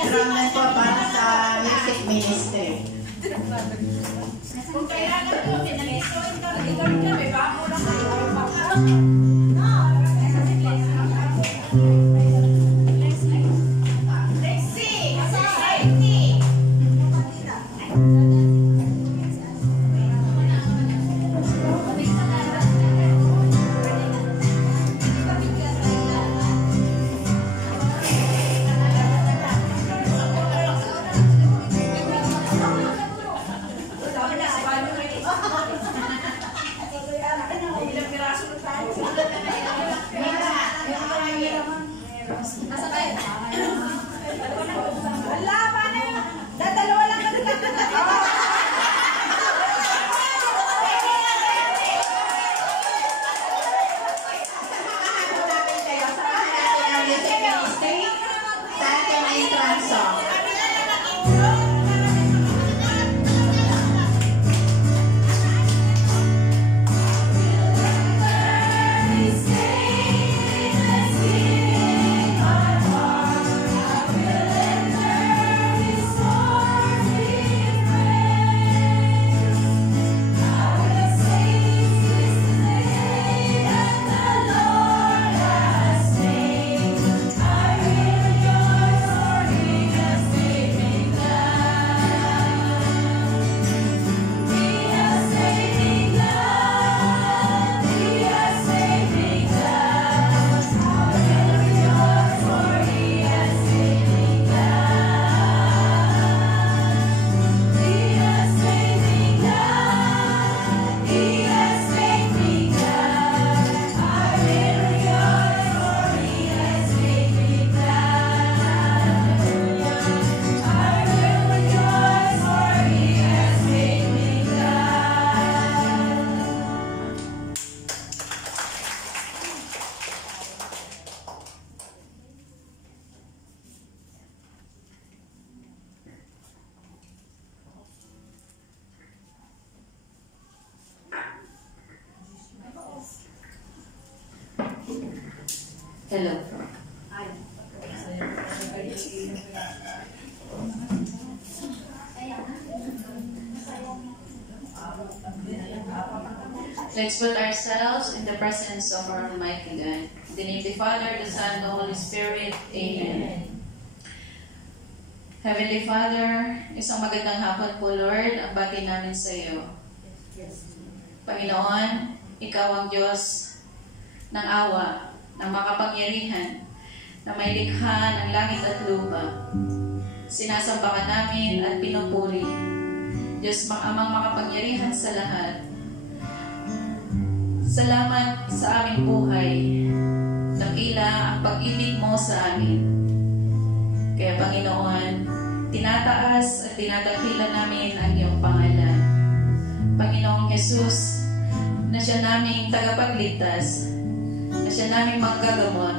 Enrollment po para sa music ministry. Kung kailangan po, pinag-isoin ka, record ka, may bako lang kayo. Hello. Let's put ourselves in the presence of our Almighty God. In the name of the Father, the Son, the Holy Spirit. Amen. Heavenly Father, isang magandang hapon po, Lord, ang bati namin sa iyo. Panginoon, Ikaw ang Diyos ng awa, ng makapangyarihan, na may likha ng langit at lupa. Sinasamba ka namin at pinupuri. Diyos, Amang makapangyarihan sa lahat. Salamat sa aming buhay. Dakila ang pag-ibig mo sa amin. Kaya Panginoon, tinataas at tinadakila namin ang iyong pangalan. Panginoong Jesus, na siya naming tagapagligtas, na siya naming manggagamot,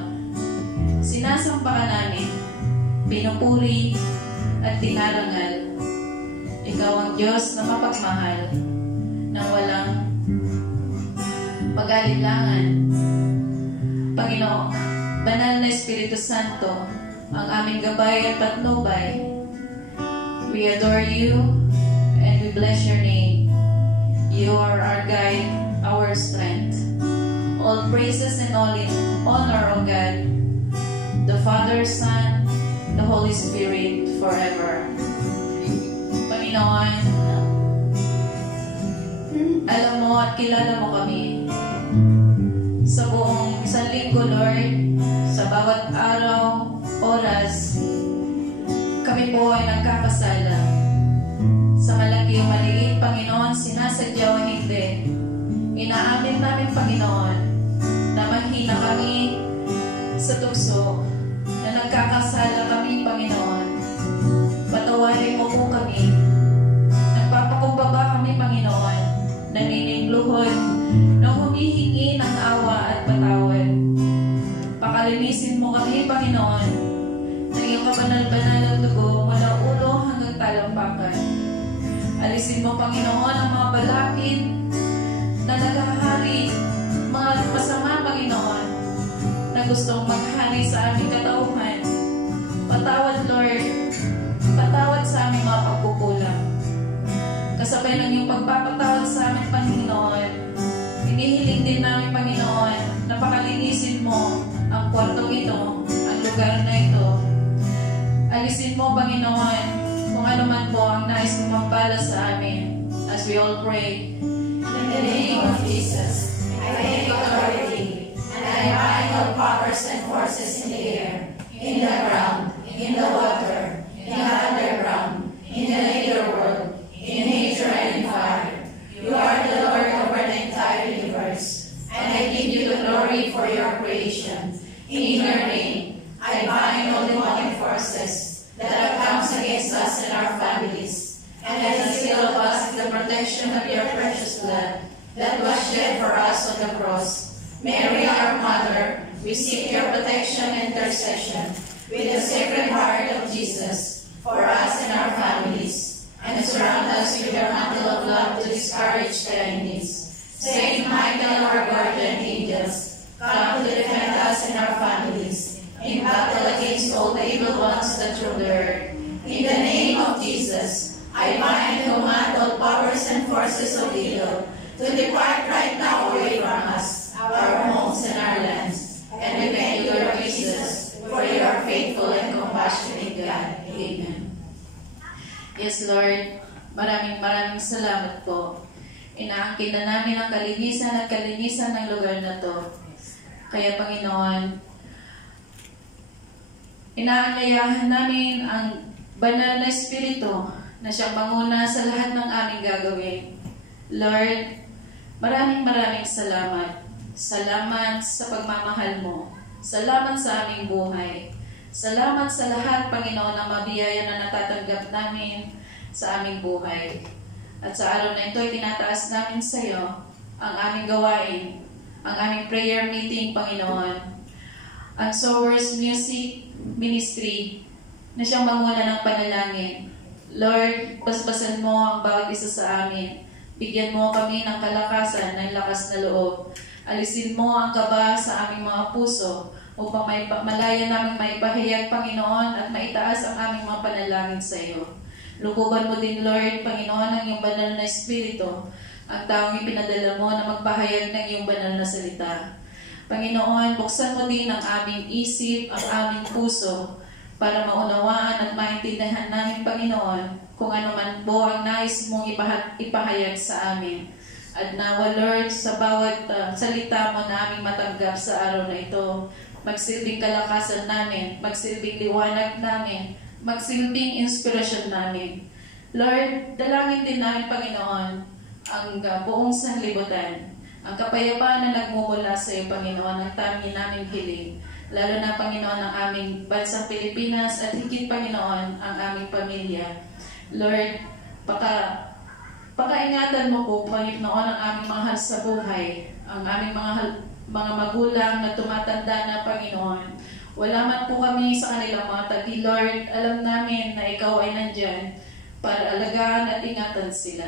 sinasamba ka namin, pinupuri at tinarangal. Ikaw ang Diyos na mapagmahal, na walang pag-alinlangan. Panginoon, Banal na Espiritu Santo, ang aming gabay at patnubay. We adore you and we bless your name. You are our guide, our strength. All praises and all honor, O God, the Father, Son, the Holy Spirit, forever. Panginoon, alam mo at kilala mo kami. Sa buong isang linggo, Lord, sa bawat araw, oras, kami po ay nagkakasala. Sa malaki o maliit, Panginoon, sinasadya o hindi, inaamin namin, Panginoon, na mahina kami sa tukso, na nagkakasala kami, Panginoon. Patawarin mo po kami. Nagpapakumbaba kami, Panginoon, naniningluhod, na humihingi ng awa at patawad. Pakalinisin mo kami, Panginoon, ng iyong kabanal-banal na dugo mula ulo hanggang talampakan. Alisin mo, Panginoon, ang mga balakid na naghahari, mga masama, Panginoon, gustong maghanay sa aming katauhan. Patawad, Lord. Patawad sa aming mga pagkukulang. Kasabay ng iyong pagpapatawad sa amin, Panginoon, hinihiling din namin, Panginoon, na pakalinisin mo ang kwartong ito, ang lugar na ito. Alisin mo, Panginoon, kung ano man po ang nais mo magbala sa amin. As we all pray. In the name of Jesus, I take authority, and I bind all powers and forces in the air, in the ground, in the water, in the underground, in the netherworld, in nature and in fire. You are the Lord over the entire universe, and I give you the glory for your creation. In your name, I bind all demonic forces that have come against us and our families, and I seal of us the protection of your precious blood that was shed for us on the cross. Mary, our Mother, we seek your protection and intercession with the Sacred Heart of Jesus for us and our families, and surround us with your mantle of love to discourage the enemies. Saint Michael, our guardian angels, come to defend us and our families in battle against all the evil ones that rule the earth. In the name of Jesus, I bind and command all powers and forces of evil to depart right now away from us, our homes and our lands. And we thank you, Lord Jesus, for your faithful and compassionate God. Amen. Yes, Lord. Maraming salamat po. Inaangkin na namin ang kalinisan at kalinisan ng lugar na to. Kaya, Panginoon, inaanyayahan namin ang banal na Espiritu na siyang manguna sa lahat ng aming gagawin. Lord, maraming salamat. Salamat sa pagmamahal mo. Salamat sa aming buhay. Salamat sa lahat, Panginoon, ng mabiyaya na natatanggap namin sa aming buhay. At sa araw na ito, tinataas namin sa iyo ang aming gawain, ang aming prayer meeting, Panginoon. Ang Sowers Music Ministry na siyang manguna ng panalangin. Lord, basbasan mo ang bawat isa sa amin. Bigyan mo kami ng kalakasan, ng lakas na loob. Alisin mo ang kaba sa aming mga puso upang malaya namin maipahayag, Panginoon, at maitaas ang aming mga panalangin sa iyo. Lukuban mo din, Lord, Panginoon, ang iyong banal na Espiritu, ang taong ipinadala mo na magpahayag ng iyong banal na salita. Panginoon, buksan mo din ang aming isip, ang aming puso, para maunawaan at maintindihan namin, Panginoon, kung ano man po ang nais mong ipahayag sa amin. At nawa, Lord, sa bawat salita mo na aming matanggap sa araw na ito, magsilbing kalakasan namin, magsilbing liwanag namin, magsilbing inspirasyon namin. Lord, dalangin din namin, Panginoon, ang buong sanlibutan, ang kapayapaan na nagmumula sa iyo, Panginoon, ang tangi naming hiling. Lalo na, Panginoon, ang aming bansang Pilipinas at higit, Panginoon, ang aming pamilya. Lord, pakaingatan mo po, Panginoon, ang aming mahal sa buhay, ang aming mga magulang na tumatanda na, Panginoon. Wala man po kami sa kanilang mga tagi, Lord, alam namin na ikaw ay nandyan para alagaan at ingatan sila.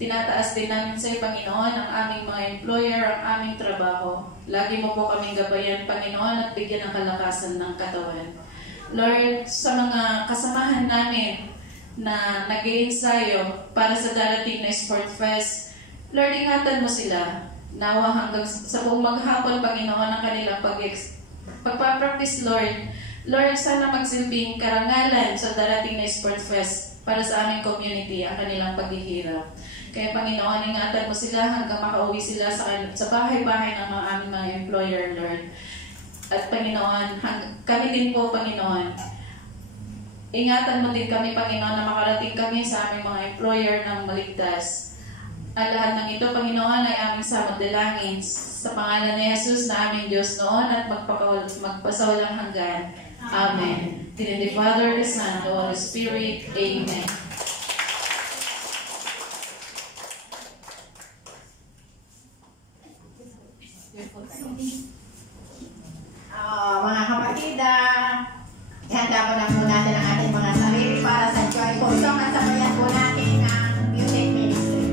Tinataas din namin sa iyo, Panginoon, ang aming mga employer, ang aming trabaho. Lagi mo po kaming gabayan, Panginoon, at bigyan ng kalakasan ng katawan. Lord, sa mga kasamahan namin na nag-iensayo para sa darating na Sport Fest, Lord, ingatan mo sila. Nawa hanggang sa buong maghapon, Panginoon, ang kanilang pagpapractice, Lord. Lord, sana magsilbing karangalan sa darating na Sport Fest para sa aming community ang kanilang paghihirap. Kaya, Panginoon, ingatan mo sila hanggang makauwi sila sa bahay-bahay ng aming mga employer, Lord. At, Panginoon, kami din po, Panginoon, ingatan mo din kami, Panginoon, na makarating kami sa aming mga employer ng maligtas. Ang lahat ng ito, Panginoon, ay aming samot dalangin sa pangalan ni Jesus na aming Diyos noon at magpasawalang hanggan. Amen. In the Father, the Son, and the Holy Spirit. Amen. Mga kapatid, ihanda po na po natin ang ating mga sarili para sa joyful song at sabayan po natin ang music ministry.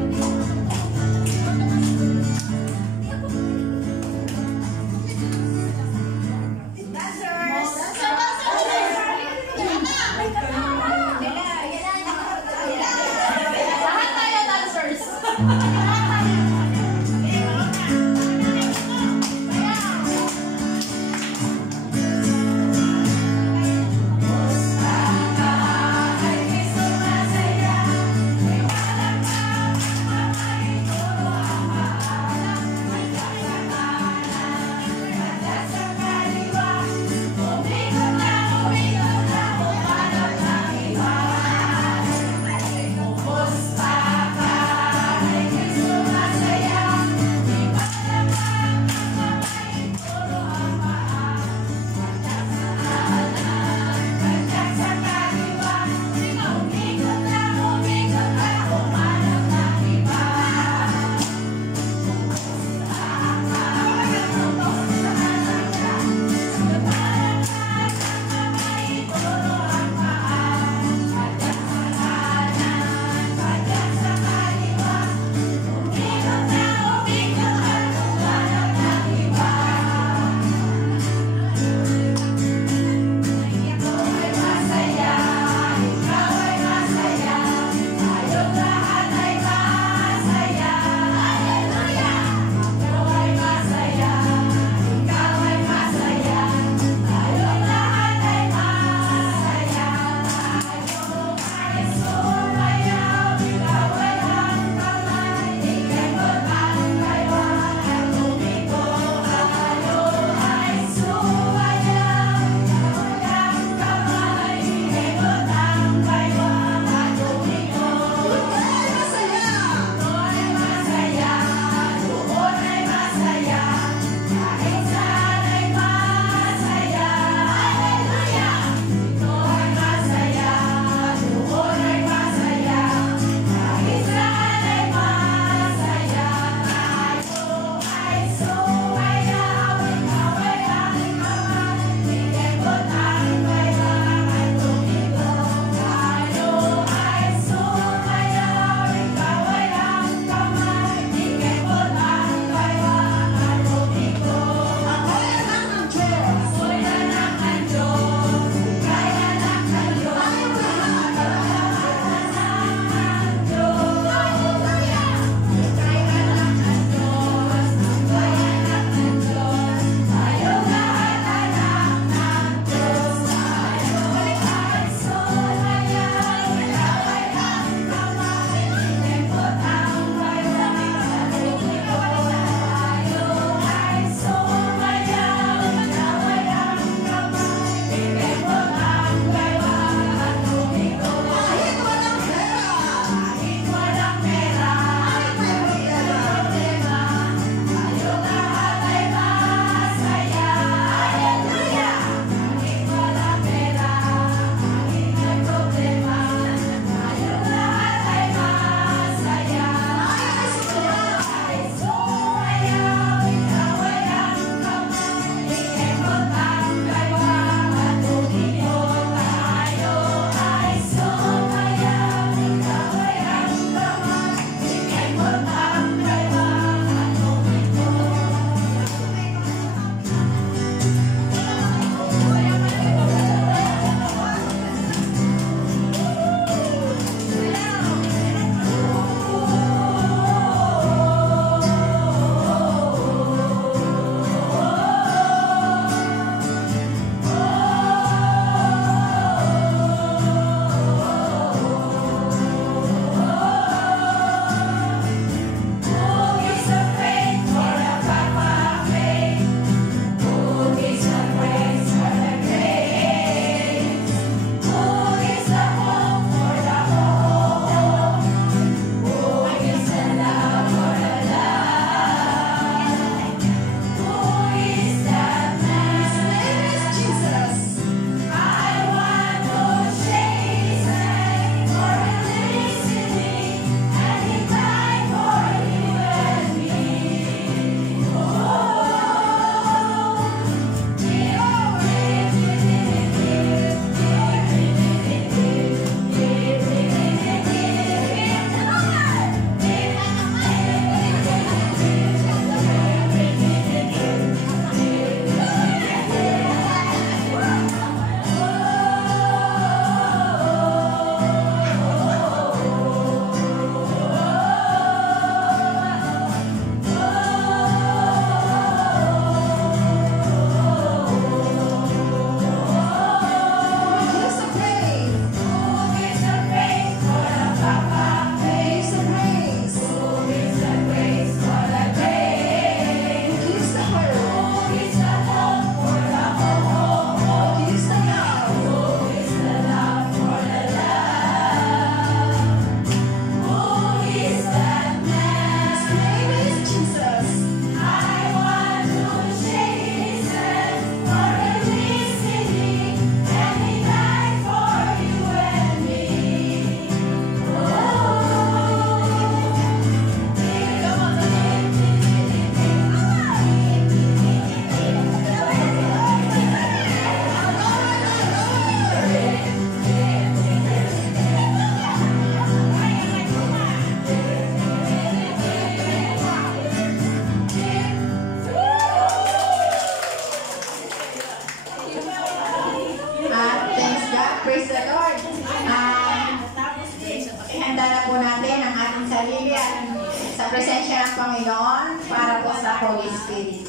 Panginoon para po sa Holy Spirit.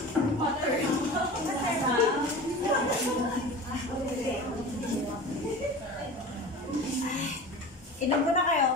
Inom ko na kayo.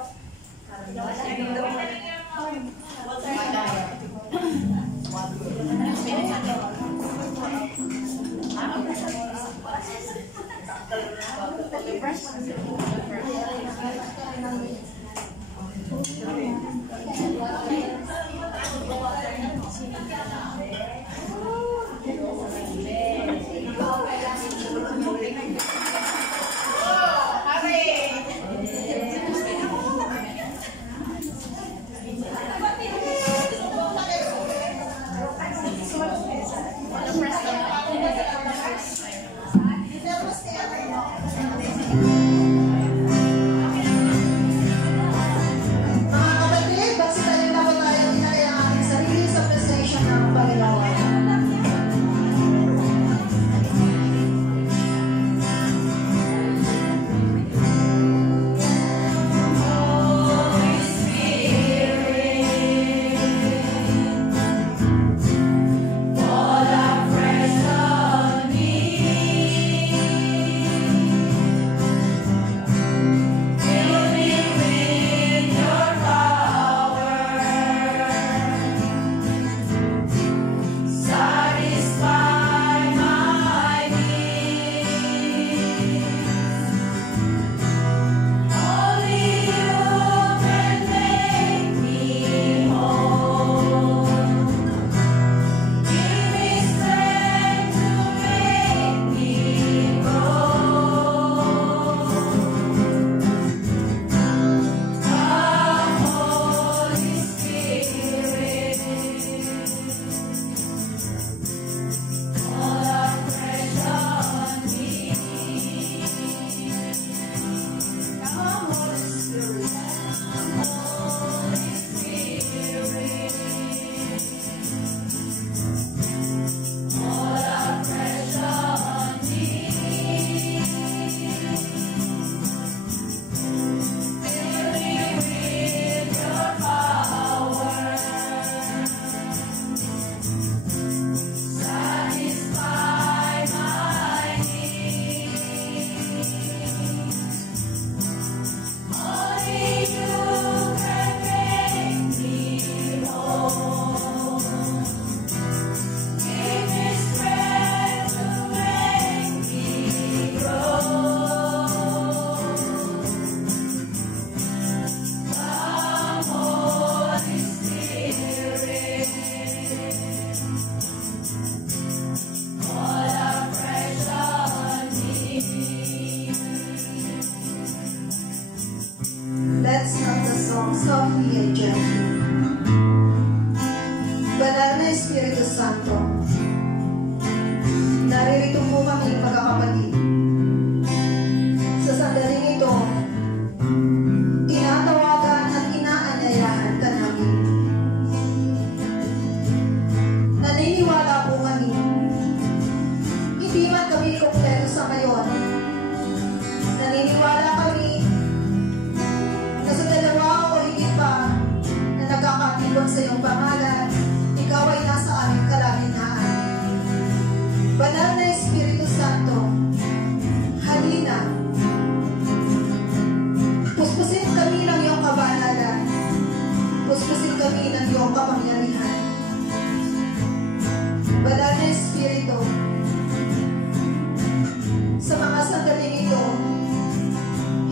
Let's sing the song softly and gently. Banal na Espiritu Santo, naririto po kami magkakapatid. Sa sandaling ito, tinatawagan at inaanyayahan ka namin. Naniniwala po kami, hindi man kami kompleto sa ngayon. Naniniwala kami na sa dalawa o higit pa na nagkakatibon sa iyong pangalan, ikaw ay nasa aming kalagitnaan. Banal na Espiritu Santo, halina. Puspusin kami ng iyong kabanalan. Puspusin kami ng iyong kapangyarihan. Banal na Espiritu, sa mga sandaling ito,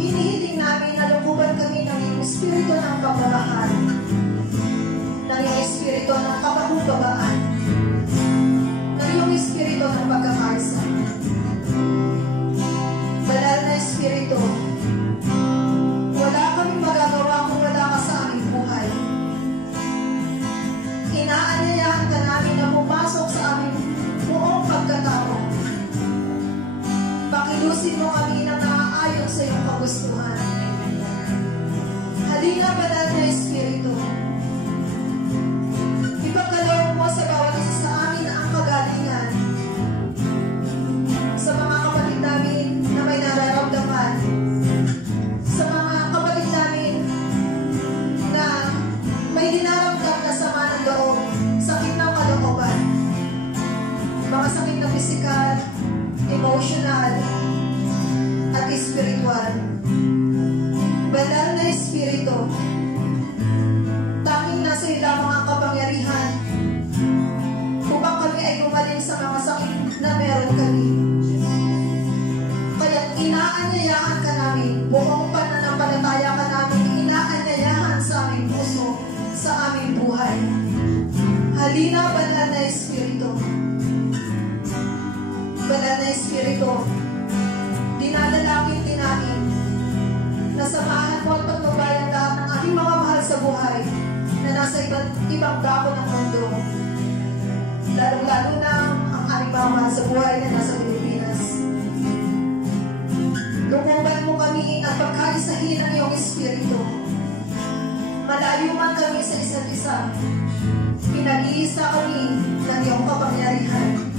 hinihiling namin na lukuban kami ng iyong Espiritu ng pagmamahal, ng iyong Espiritu ng kapakumbabaan, ng iyong Espiritu ng pagkakaisa. Banal na Espiritu, wala kaming magagawa kung wala ka sa aming buhay. Inaanyayahan ka namin na pumasok sa aming buong pagkatao. Pakilusin mo kami na naaayon sa iyong kagustuhan. Halina, Banal na Espiritu. Ipagkaloob mo sa bawat isa sa amin ang kagalingan. Sa mga kapatid namin na may nararamdaman. Sa mga kapatid namin na may dinaramdam na sama ng loob mga sakit na physical, emotional, at spiritual. Banal na Espiritu, tanging nasa iyo lamang ang kapangyarihan upang kami ay gumaling sa mga sakit na meron kami. Kaya inaanyayahan ka namin, buong pananampalataya ka namin, inaanyayahan sa aming puso, sa aming buhay. Halina, Banal na Espiritu. Banal na Espiritu, dinadalangin din namin na samahan mo at pagbabayan lahat ng aming mga mahal sa buhay na nasa ibang dako ng mundo. Lalong-lalo na ang aming mga mahal sa buhay na nasa Pilipinas. Lukuban mo kami at pagkaisahin ang iyong Espiritu. Malayo man kami sa isa't isa, pinag-iisa kami ng iyong kapangyarihan.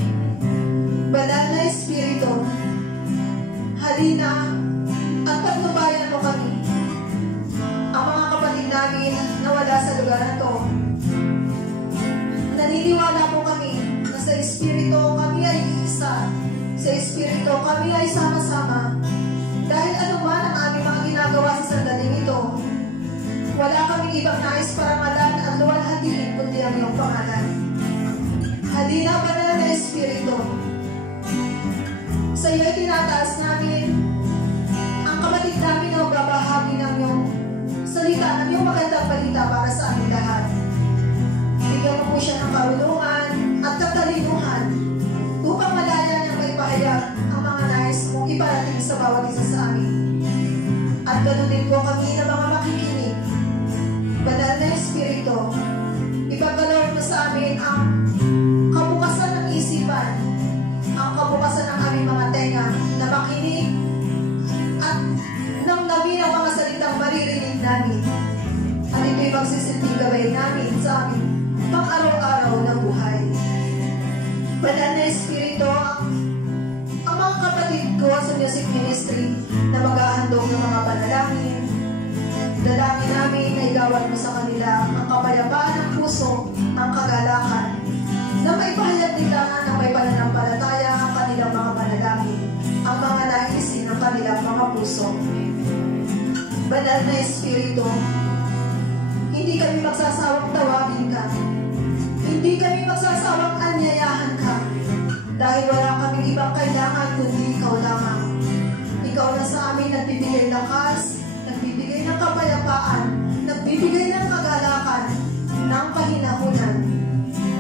Banal na Espiritu, halina at pagbabayan mo kami. Ang mga kapatid namin na wala sa lugar na to, naniniwala po kami na sa Espiritu kami ay isa. Sa Espiritu kami ay sama-sama. Dahil anuman ang aming mga ginagawa sa sandaling ito, wala kaming ibang nais parangalan at luwalhatiin kundi ang iyong pangalan. Halina, Banal na Espiritu. Sa iyo ay tinataas namin ang kapatid namin na magbabahagi ng iyong salita, ng iyong magandang balita para sa aming lahat. Bigyan mo po siya ng karunungan at katalinuhan upang malaya niyang maipahayag ang mga nais mong iparating sa bawat isa sa amin. At ganoon din po kami na mga makikinig. Banal na Espiritu, ipagkaloob mo sa amin ang kabukasan ng isipan, ang kabukasan ng aming mga tenga na makinig at nang namin ang mga salitang maririnig namin. At ito'y magsisilbing gabay namin sa aming pang-araw-araw na buhay. Banal na Espiritu, ang mga kapatid ko sa music ministry na maghahandog ng mga panalangin, dalangin namin na igawad mo sa kanila ang kapayapaan ng puso, ang kagalakan, na may pahayag nila ng may pananampalataya ang kanilang mga panalangin, ang mga naisin ng kanilang mga puso. Banal na Espiritu, hindi kami magsasawang tawagin ka, hindi kami magsasawang anyayahan ka, dahil wala kaming ibang kailangan kundi ikaw lamang. Ikaw na sa amin nagbibigay lakas, nagbibigay ng kapayapaan, nagbibigay ng kagalakan, ng kahinahunan.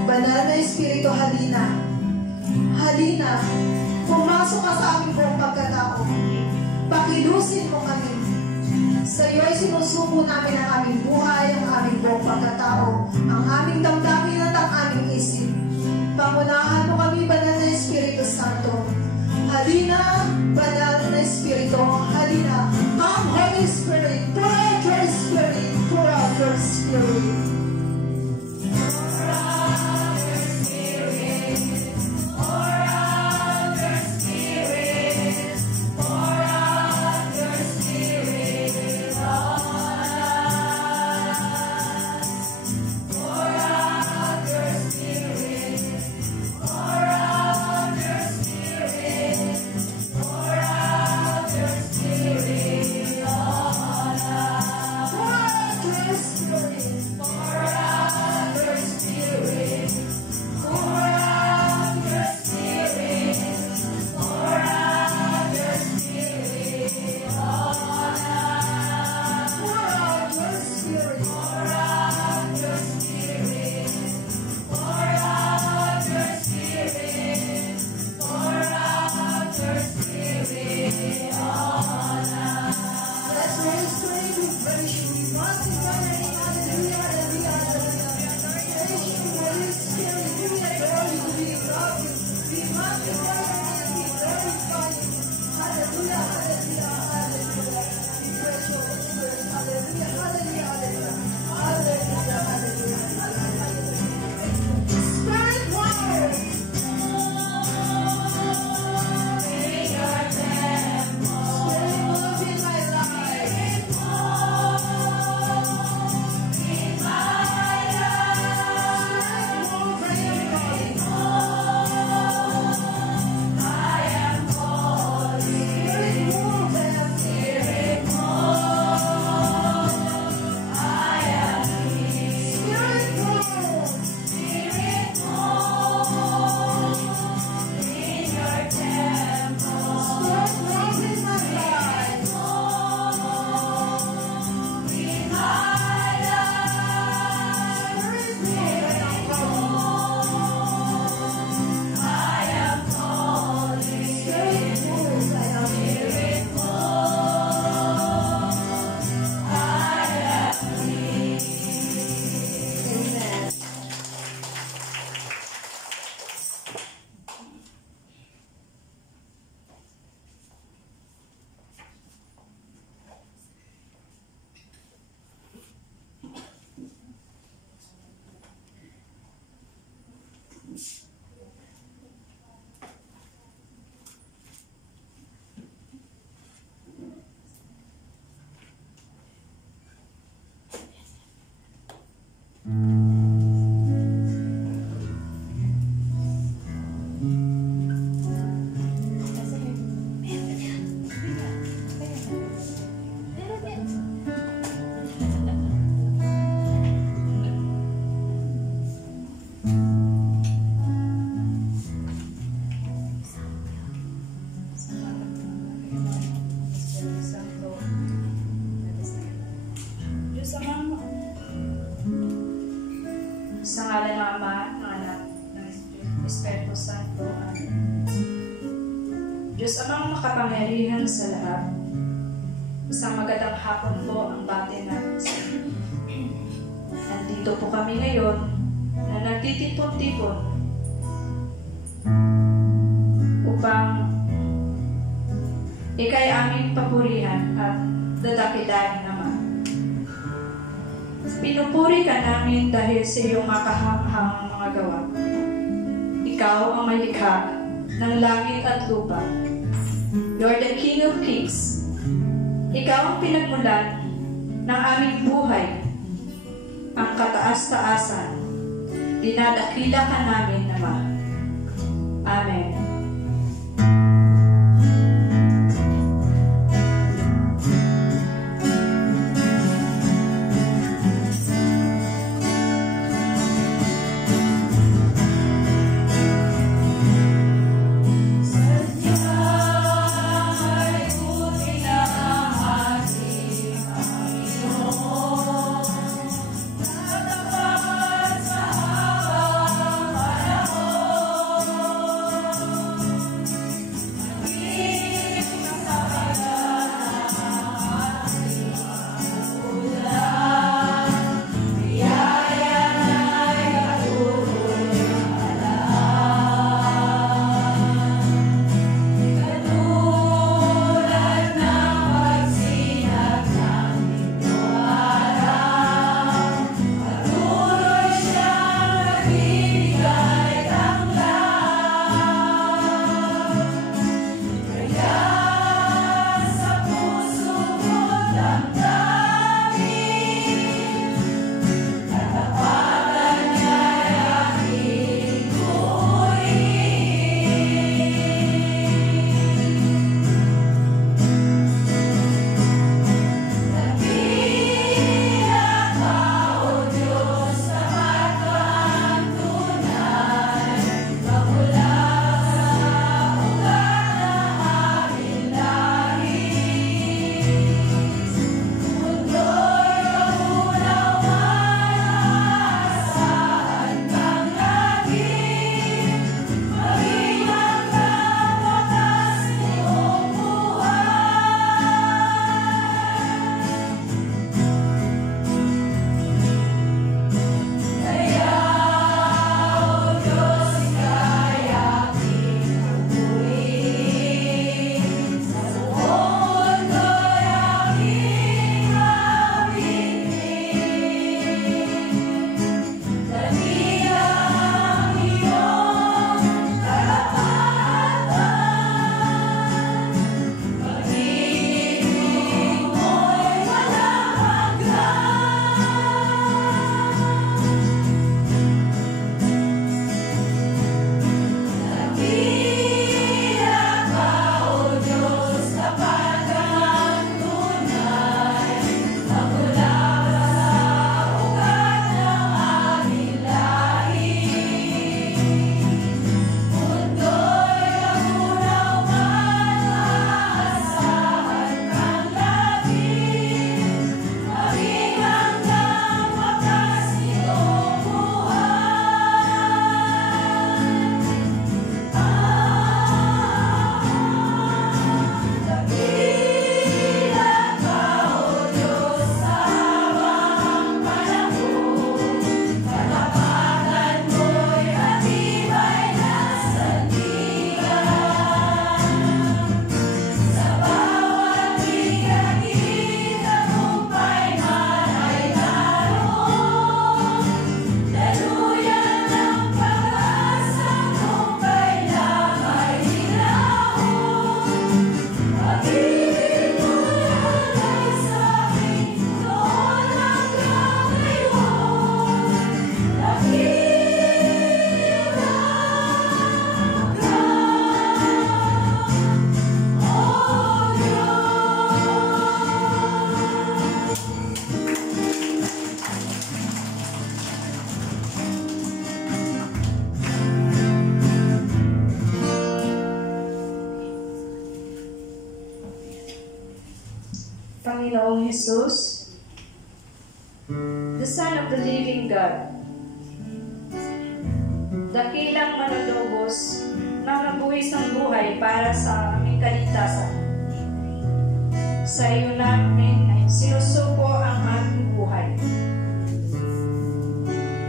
Banal na Espiritu, halina. Halina, pumasok ka sa aming buong pagkatao. Pakilusin mo kami. Sa iyo ay sinusuko namin ang aming buhay, ang aming buong pagkatao, ang aming damdamin at ang aming isip. Pangunahan mo kami, Banal na Espiritu Santo. Halina, Banal na Espiritu, halina. Come, Holy Spirit, pour out your Spirit, pour out your Spirit. Diyos amang makapangyarihan sa lahat, isang magandang hapon po ang bati natin sa inyo. Nandito po kami ngayon na nagtitipon-tipon upang ikay aming papurihan at dadakilain naman. Pinupuri ka namin dahil sa iyong makahanghang mga gawa. Ikaw ang may likha ng langit at lupa. You're the King of Kings. Ikaw ang pinagmulan ng aming buhay, ang kataas-taasan. Dinadakila ka namin naman. Amen. Panginoong Jesus, the Son of the Living God, dakilang manunubos ng nagmamabuhis ng buhay para sa aming kaligtasan. Sa iyo namin sinusuko ang aming buhay.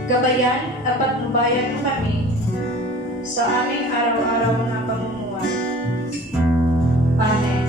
Gabayan at patnubayan mo kami sa aming araw-araw na pamumuhay. Amen.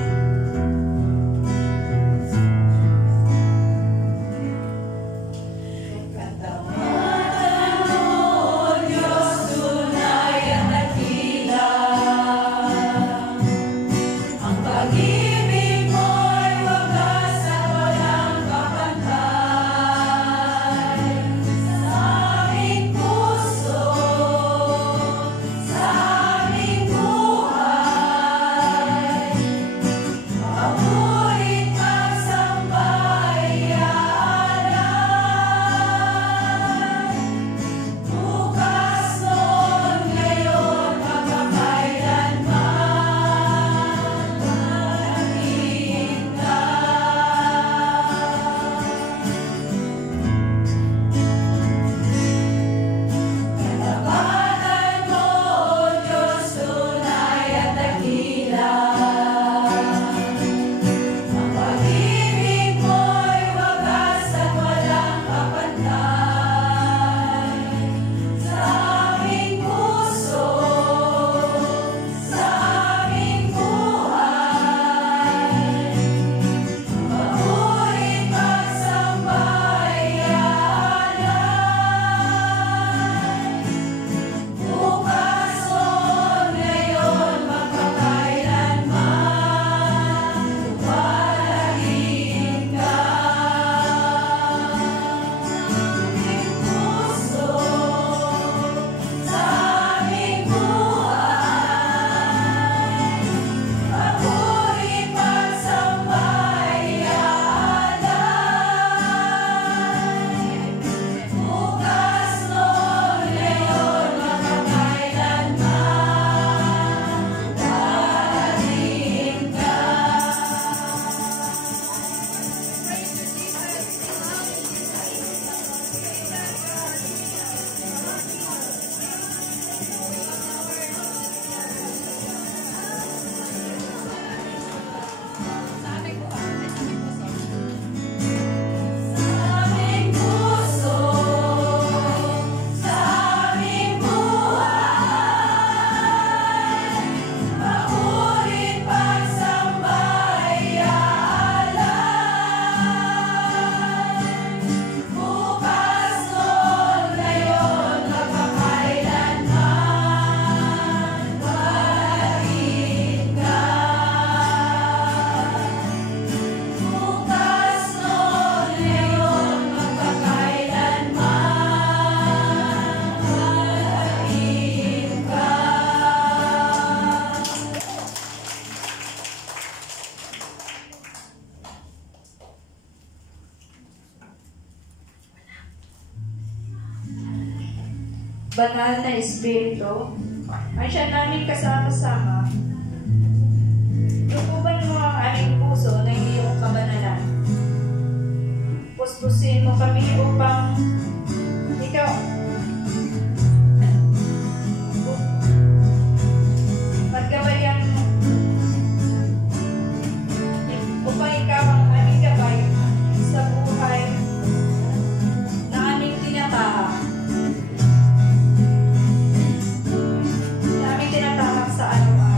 Banal na Espiritu, ang siya namin kasama-sama, lukuban mo ang aming puso ng iyong kabanalan. Puspusin mo kami upang ikaw maggabayan mo, upang ikaw ang aming gabay sa buhay na aming tinatahak. Sa araw-araw.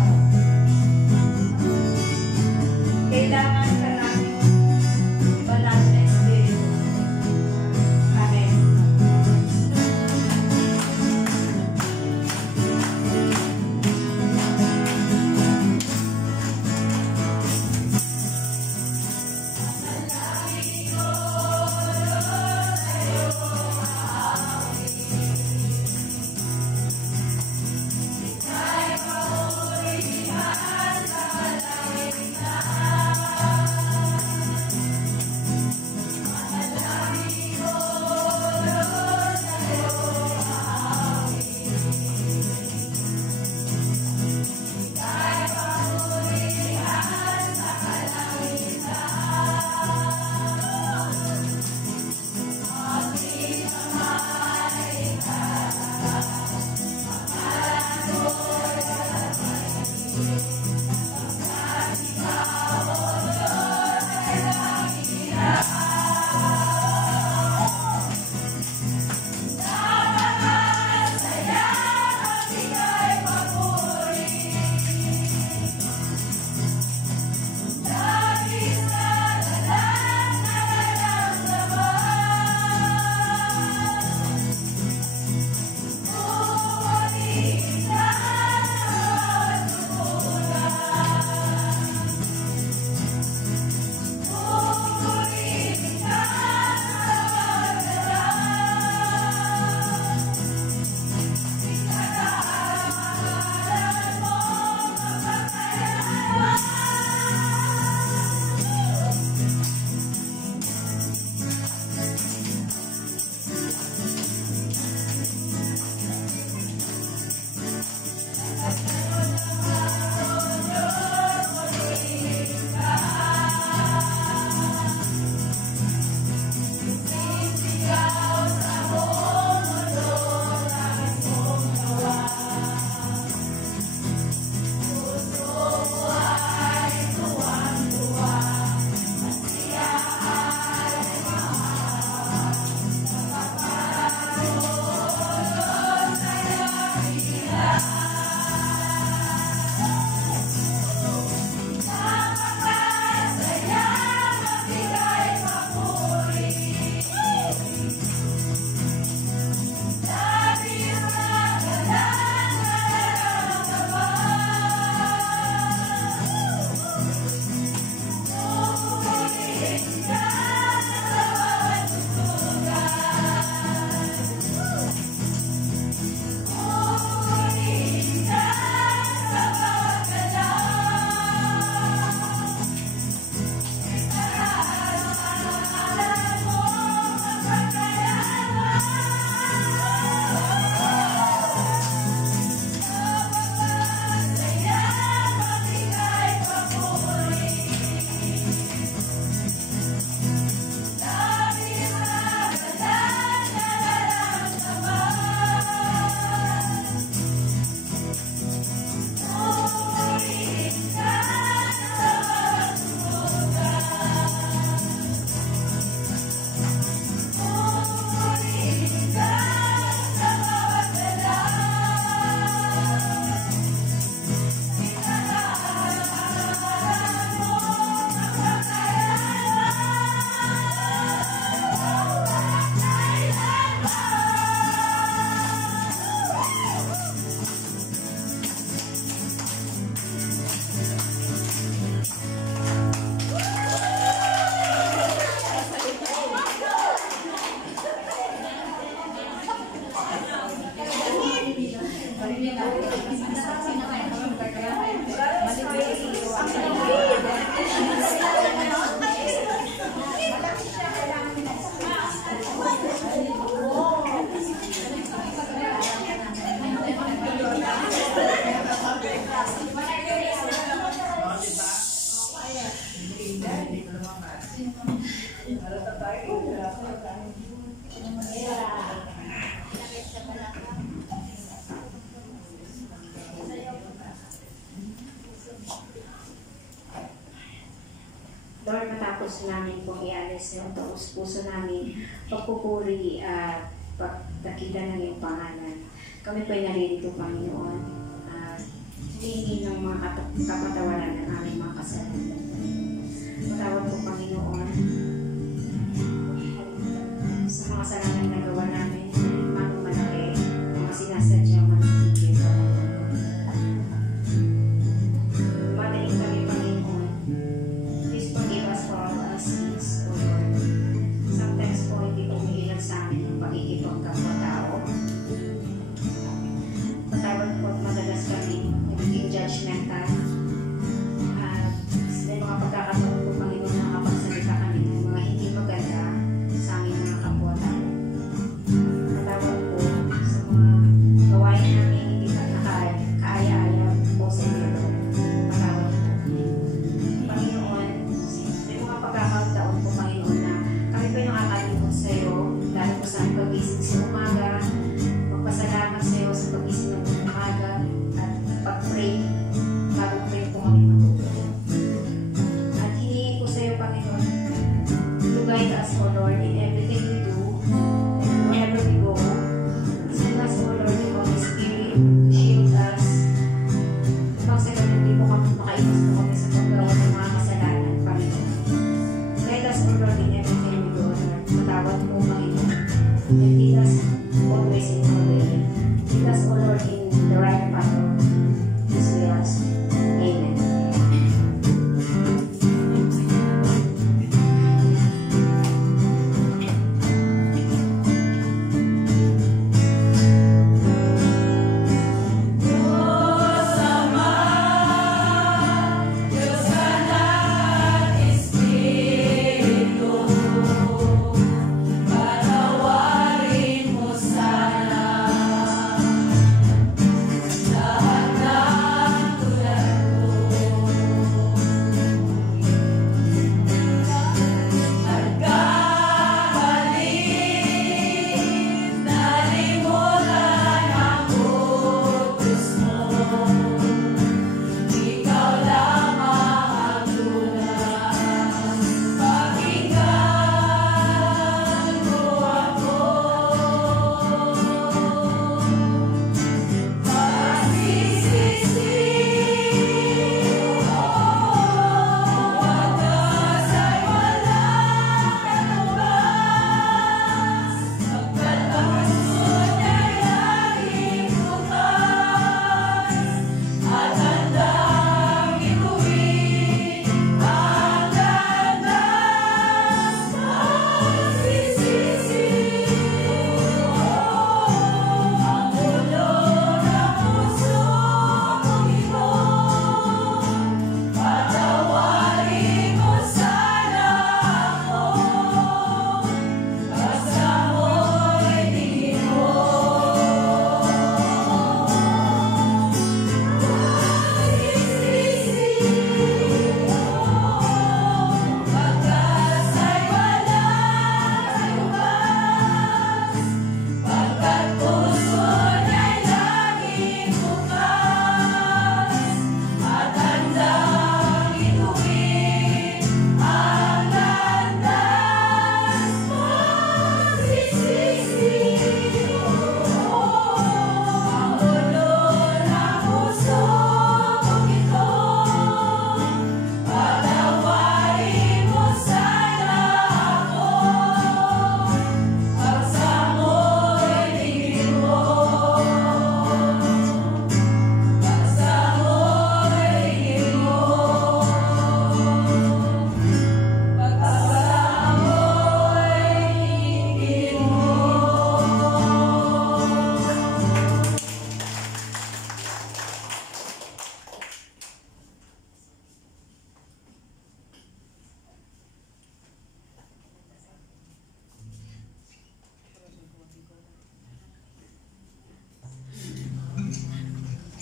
Lord, matapos namin pong ialis ng taos puso namin, pagpupuri at pagtakita ng iyong pangalan. Kami po'y naririto, Panginoon, at humingi ng mga kapatawaran ng aming mga kasalanan. Matawad po, Panginoon, sa mga kasalanan na gawa namin, manong malaki, mga sinasadyang managigil sa madaling kami, Panginoon. Please forgive us for all our sins, O Lord. Sometimes po, hindi po umiilan sa amin ang pakikipagkapwa-tao. Patawad po at madalas kami nagiging judgmental. At sa mga pagkakataon po, Panginoon, nakapagsalita kami ng mga hindi maganda sa aming mga kapwa-tao. Patawad po sa mga gawain namin hindi kaaya-aya po sa iyo. Patawad po. Panginoon, may mga pagkakataon po, Panginoon, na kami po nakakalimot sa iyo, lalo po sa aming pagising sa umaga, magpasalamat sa iyo sa pagising ng umaga, at pag-pray bago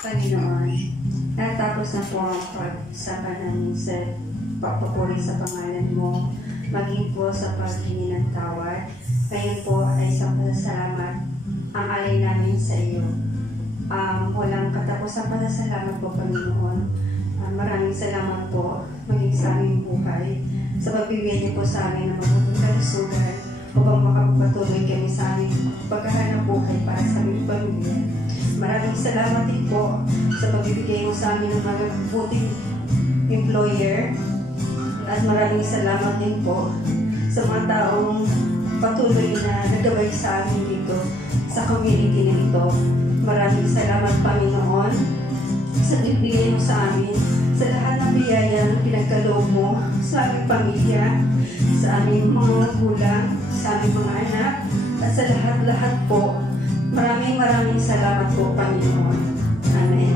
Panginoon, natapos na po ang pag-usapan namin sa pagpapuri sa pangalan mo, maging po sa paghingi ng tawad. Ngayon po ay isang pasasalamat ang alay namin sa iyo. Walang katapusang pasasalamat po, Panginoon. Maraming salamat po maging sa aming buhay, sa pagbibigay niyo po sa amin ng mabuting kalusugan upang makapatuloy kami sa aming paghahanap buhay para sa aming pamilya. Maraming salamat din po sa pagbibigay mo sa amin ng mga mabuting employer, at maraming salamat din po sa mga taong patuloy na nagabay sa amin dito sa community na ito. Maraming salamat, Panginoon, sa nagbigay mo sa amin, sa lahat ng biyaya na pinagkaloob mo sa aming pamilya, sa aming mga magulang, sa aming mga anak, at sa lahat-lahat po. Maraming salamat po, Panginoon. Amen.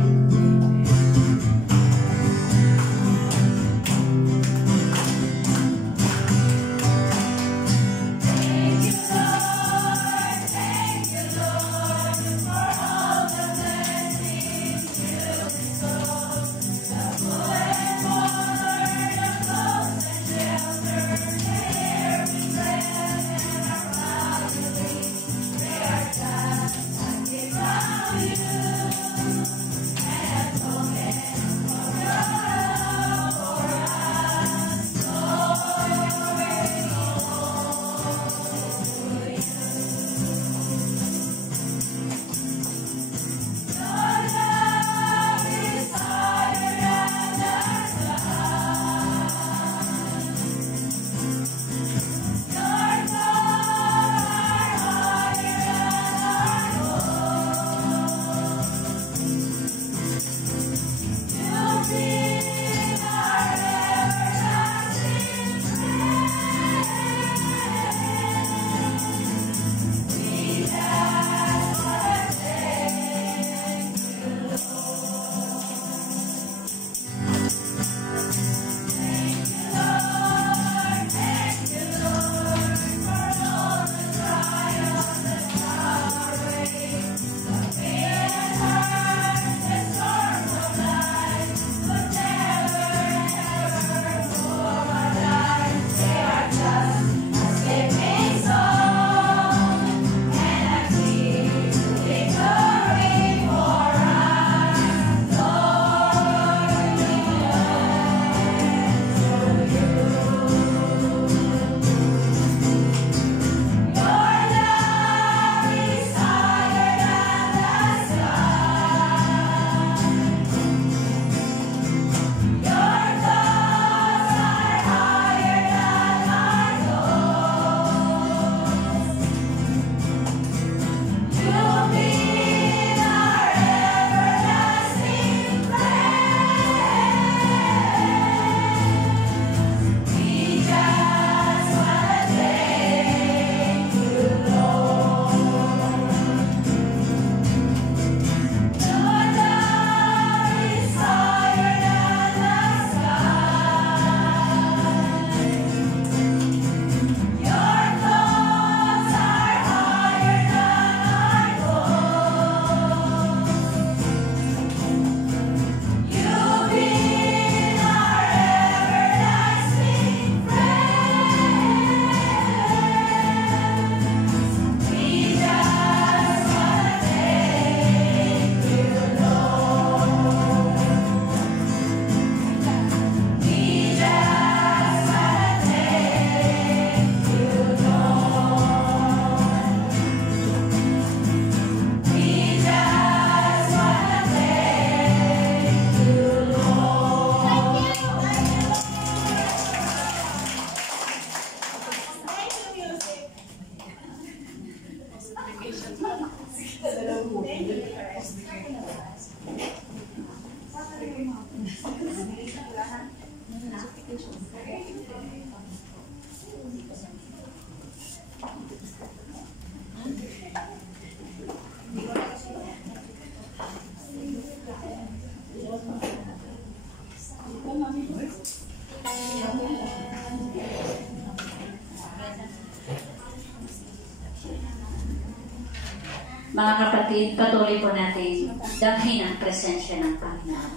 Mga kapatid, patuloy po natin damhin ang presensya ng Panginoon.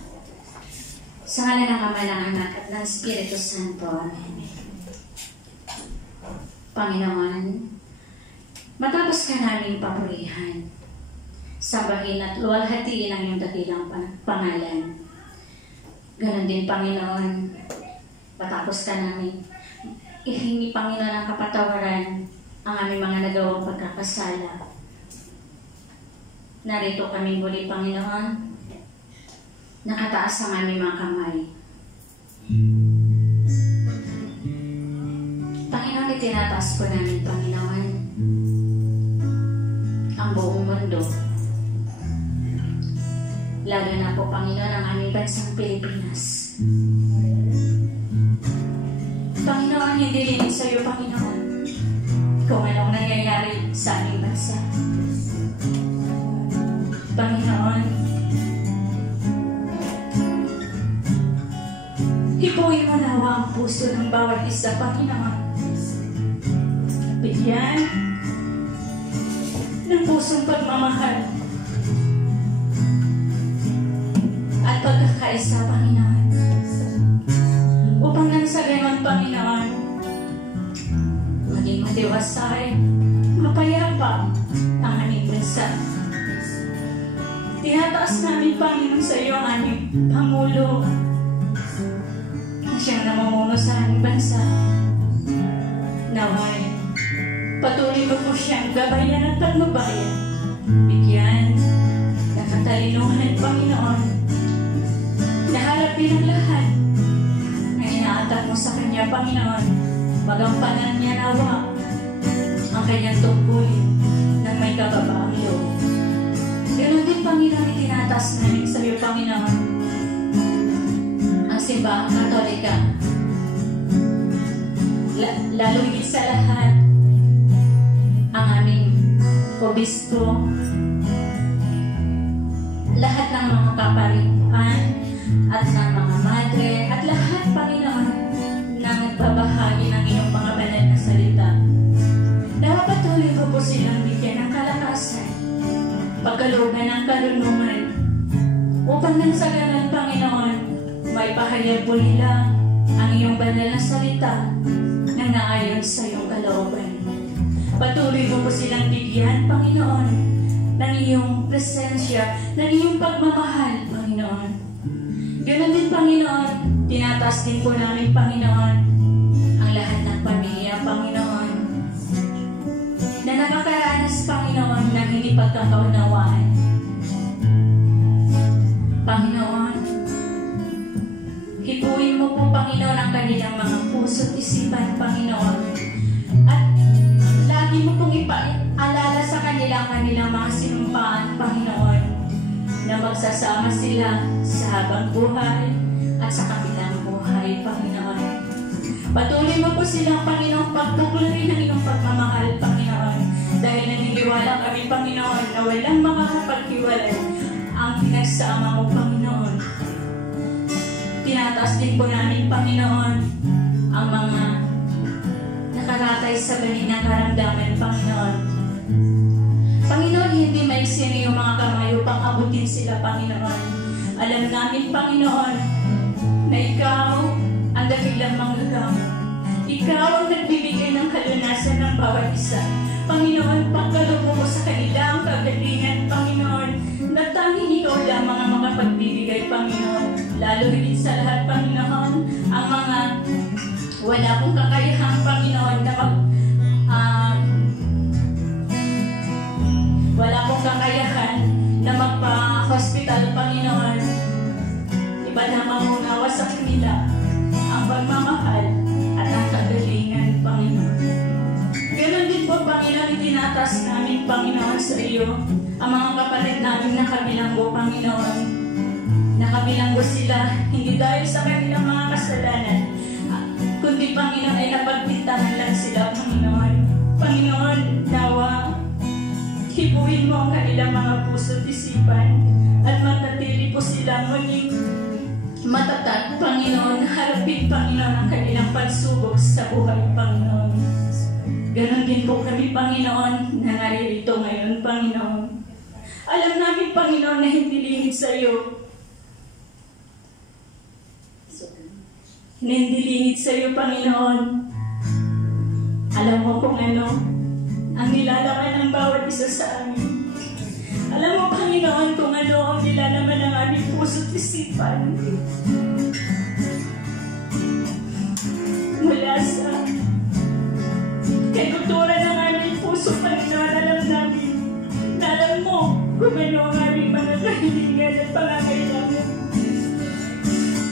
Sa ngalan ng Ama, ng Anak, at ng Espiritu Santo. Amen. Panginoon, matapos ka naming papurihan, sambahin at luwalhatiin ang iyong dakilang pangalan. Ganon din, Panginoon, matapos ka namin ihingi, Panginoon, ang kapatawaran ang aming mga nagawang pagkakasala. Narito kami muli, Panginoon, nakataas ang aming mga kamay. Panginoon, itinataas po namin, Panginoon, ang buong mundo. Lalo na po, Panginoon, ang aming bansang Pilipinas. Panginoon, hindi rin sa iyo, Panginoon, kung anong nangyayari sa aming bansa. Panginoon, hipuin mo nawa ang puso ng bawat isa, Panginoon. Bigyan ng pusong pagmamahal at pagkakaisa, Panginoon. Upang nang sa ganon, Panginoon, maging matiwasay, mapayapa ang aming bansa. Tinataas namin, Panginoon, sa iyo ang aming Pangulo na siyang namumuno sa aming bansa. Naway, patuloy mo po siyang gabayan at pagbabayan. Bigyan ng katalinuhan, Panginoon, na harapin ang lahat na inaatak mo sa kanya, Panginoon. Magampanan niya nawa ang kanyang tungkulin ng may kababaang loob. Ganon din, Panginoon, itinataas namin sa iyo, Panginoon, ang simbahang Katolika. Lalo higit sa lahat, ang aming obispo, lahat ng mga kaparian at ng mga madre, at lahat, Panginoon, na nagbabahagi ng iyong mga banal na salita. Napatuloy mo po silang bigyan ng kalakasan, pagkalooban ng karunungan, upang nang sa ganon, Panginoon, may pahayag po nila ang iyong banal na salita na naayon sa iyong kalooban. Patuloy mo po silang bigyan, Panginoon, ng iyong presensya, ng iyong pagmamahal, Panginoon. Ganon din, Panginoon, tinataas din po namin, Panginoon, ang lahat ng pamilya, Panginoon, na nakakaranas, Panginoon, ng hindi pagkakaunawaan. Panginoon, hipuin mo po, Panginoon, ang kanilang mga puso at isipan, Panginoon, at lagi mo pong ipaalala sa kanilang mga sinumpaan, Panginoon, na magsasama sila sa habang buhay at sa kabilang buhay, Panginoon. Patuloy mo po silang, Panginoon, pagtuklarin ng iyong pagmamahal, Panginoon, dahil naniniwala kami, Panginoon, na walang makakapaghiwalay ang pinagsama mo, Panginoon. Tinataas din po namin, Panginoon, ang mga nakaratay sa baninang karamdaman, Panginoon. Panginoon, hindi maiksin yung mga kamay upang abutin sila, Panginoon. Alam namin, Panginoon, na ikaw ang dakilang manggagamot. Ikaw ang nagbibigay ng kalunasan ng bawat isa. Panginoon, pagkaloob mo sa kanilang kagalingan, Panginoon, na tanging ikaw lamang ang makapagbibigay, Panginoon. Lalo higit sa lahat, Panginoon, ang mga wala pong kakayahan, Panginoon, na wala pong kakayahan na magpa-hospital, Panginoon. Iba lamang unawa sa kanila ang pagmamahal at ang kagalingan, Panginoon. Ganon din po, Panginoon, itinatas namin, Panginoon, sa iyo ang mga kapatid namin na kabilanggo, Panginoon. Nakabilanggo sila hindi dahil sa kanilang mga kasalanan, kundi, Panginoon, ay napagbintangan lang sila, Panginoon. Panginoon, nawa, hipuin mo ang kanilang mga puso at isipan at matatili po silang maging matatag, Panginoon. Harapin, Panginoon, ang kanilang pagsubok sa buhay, Panginoon. Ganon din po kami, Panginoon, na naririto ngayon, Panginoon. Alam namin, Panginoon, na hindi lingid sa iyo. Hindi lingid sa iyo, Panginoon. Alam mo kung ano ang nilalaman ng bawat isa sa amin. Alam mo, Panginoon, kung ano ang nilalaman ng aming puso't isipan. Mula sa kaguturan ng aming puso, Panginoon, alam namin na alam mo kung ano ang aming mga kahilingan at pangangailangan.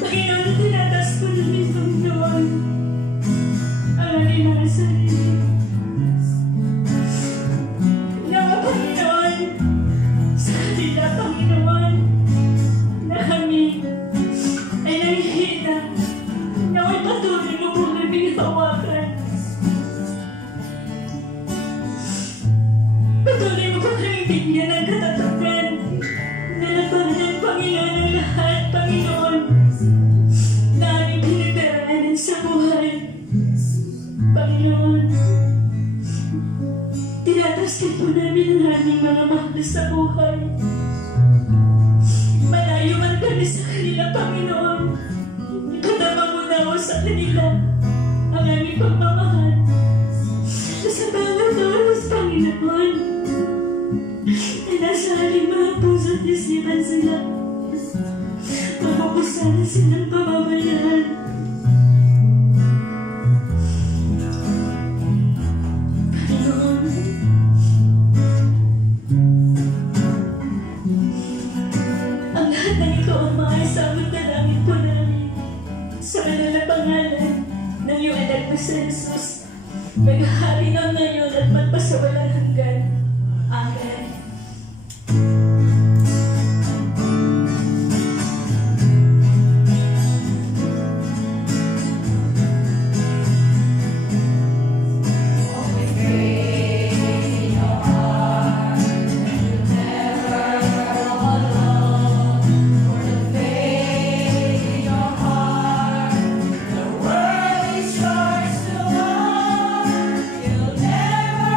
Panginoon, tinatas ko namin, Panginoon, ang aming mga sarili. Nawa, Panginoon, sa kanila, Panginoon, na kami ay nangihina. Nawa'y patuloy mo kung naming hawakan. Patuloy mo kung naming bigyan ng katatagan. Nalabanan, Panginoon, ang lahat, Panginoon, na aming pinagdaraanan sa buhay. Panginoon, tinataskan po namin ang aming mga mahal sa buhay. Malayo man kami sa kanila, Panginoon. Katama mo na ako sa kanila ang aming pagmamahal. Sa bawat oras, Panginoon, na nasa aming mga puso't isipan sila. Mapupusan na silang pamamayaan. Panginoon, ang lahat ng ito ang maayasabot na langit po namin sa banal na pangalan ng iyong anak na si Jesus, naghahari ng ngayon at magpasawalang hanggan. Amen. You'll never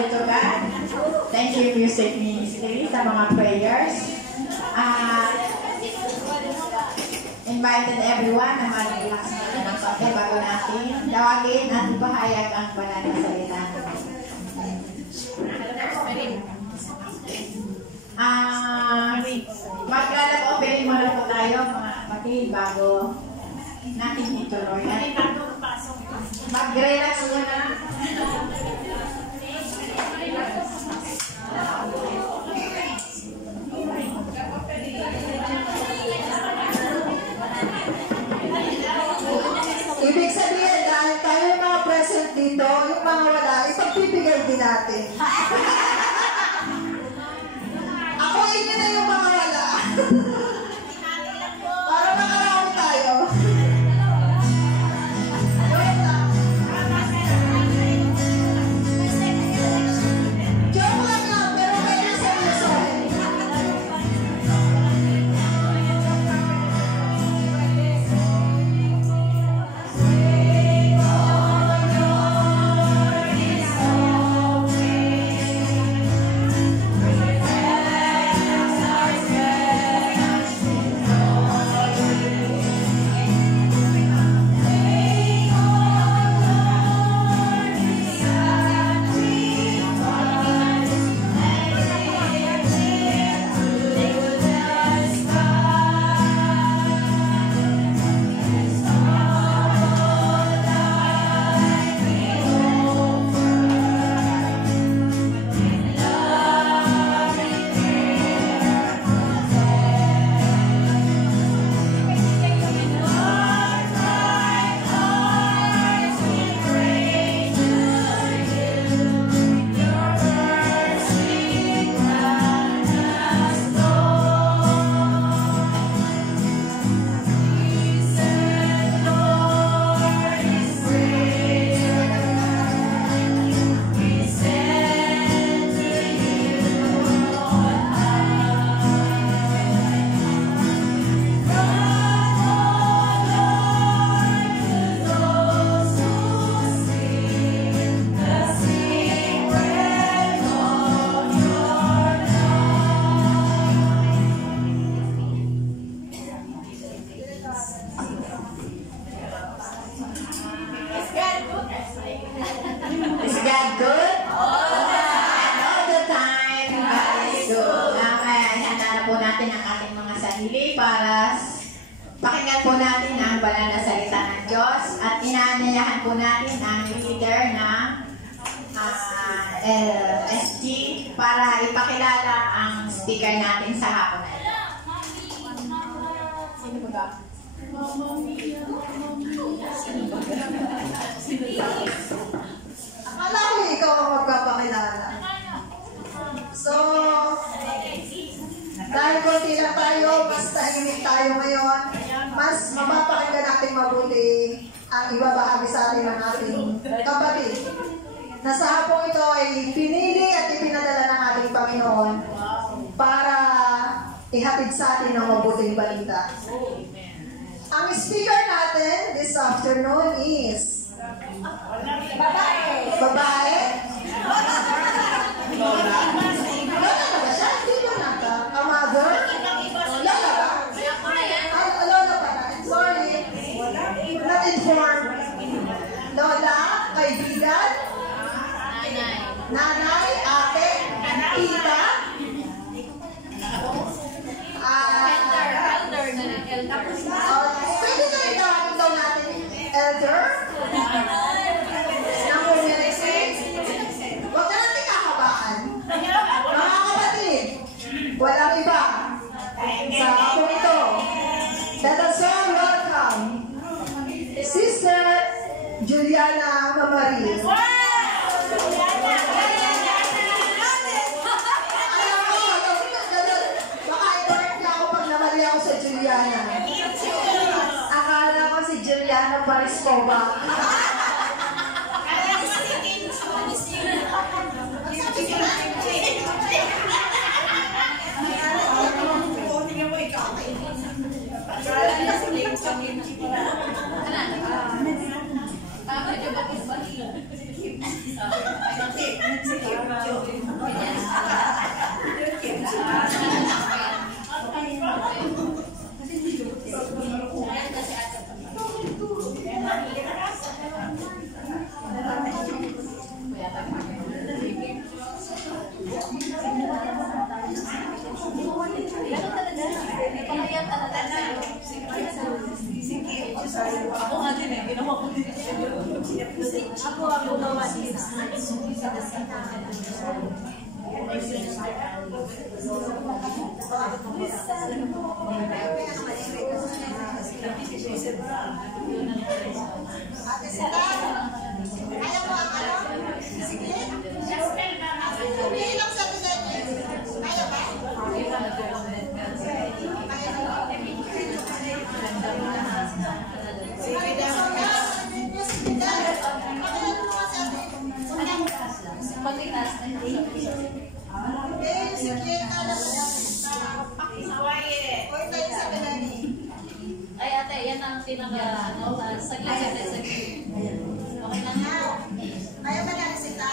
Glory to God. Thank you, Music Ministry, sa mga prayers. Invited everyone na mag-relax na ng kape bago natin tawagin at ipahayag ang banal na salita. Mag-alap opening muna po tayo, mga kapatid, bago natin ituloy. Mag-relax muna. Ibig sabihin, dahil tayo yung mga present dito, yung mga wala, ipagbibigay din natin. Ako inyo na yung mga wala. Para makarami tayo. Joke lang lang, pero kayo seryoso. Is God good? And all the time, God is good. Handa na po natin ang ating mga sarili para pakinggan po natin ang banal na salita ng Diyos at inaanyayahan po natin ang leader na SG para ipakilala ang speaker natin sa hapon na ito. Sino ba? Akala ko ikaw ang magpapakilala. So, dahil konti lang tayo, mas tahimik tayo ngayon, mas mapapakinggan natin mabuti ang ibabahagi sa atin ng ating kapatid. Na sa hapong ito ay pinili at ipinadala ng ating Panginoon para ihatid sa atin ang mabuting balita. Ang speaker natin this afternoon is babae. Babae? Lola na ba siya? Hindi ba nata? A mother? Lola ba? Lola ba na? Sorry. Not informed. Lola, kaibigan? Nanay, ate, tita? Pwede na rin tawagin daw natin elder? Ng community? Huwag na natin kahabaan. Mga kapatid, walang iba. Sa ako ito, let us all welcome Sister Juliana Mamaris. Akala ko si Juliana Pariscova. Ako nga din eh, ginawa ko din. Ako ang gumawa din. Ate Sita, ayaw mo ang ano? Sige. Bilang sa pinagin. Ayaw ba? Sige daw. Pagkitas na hindi. Sige, kala mo yan. Oy, tayo sa pinagin. Ay ate, yan ang pinaka, ano, saglit. Okay lang. Ayaw ba na, Sita?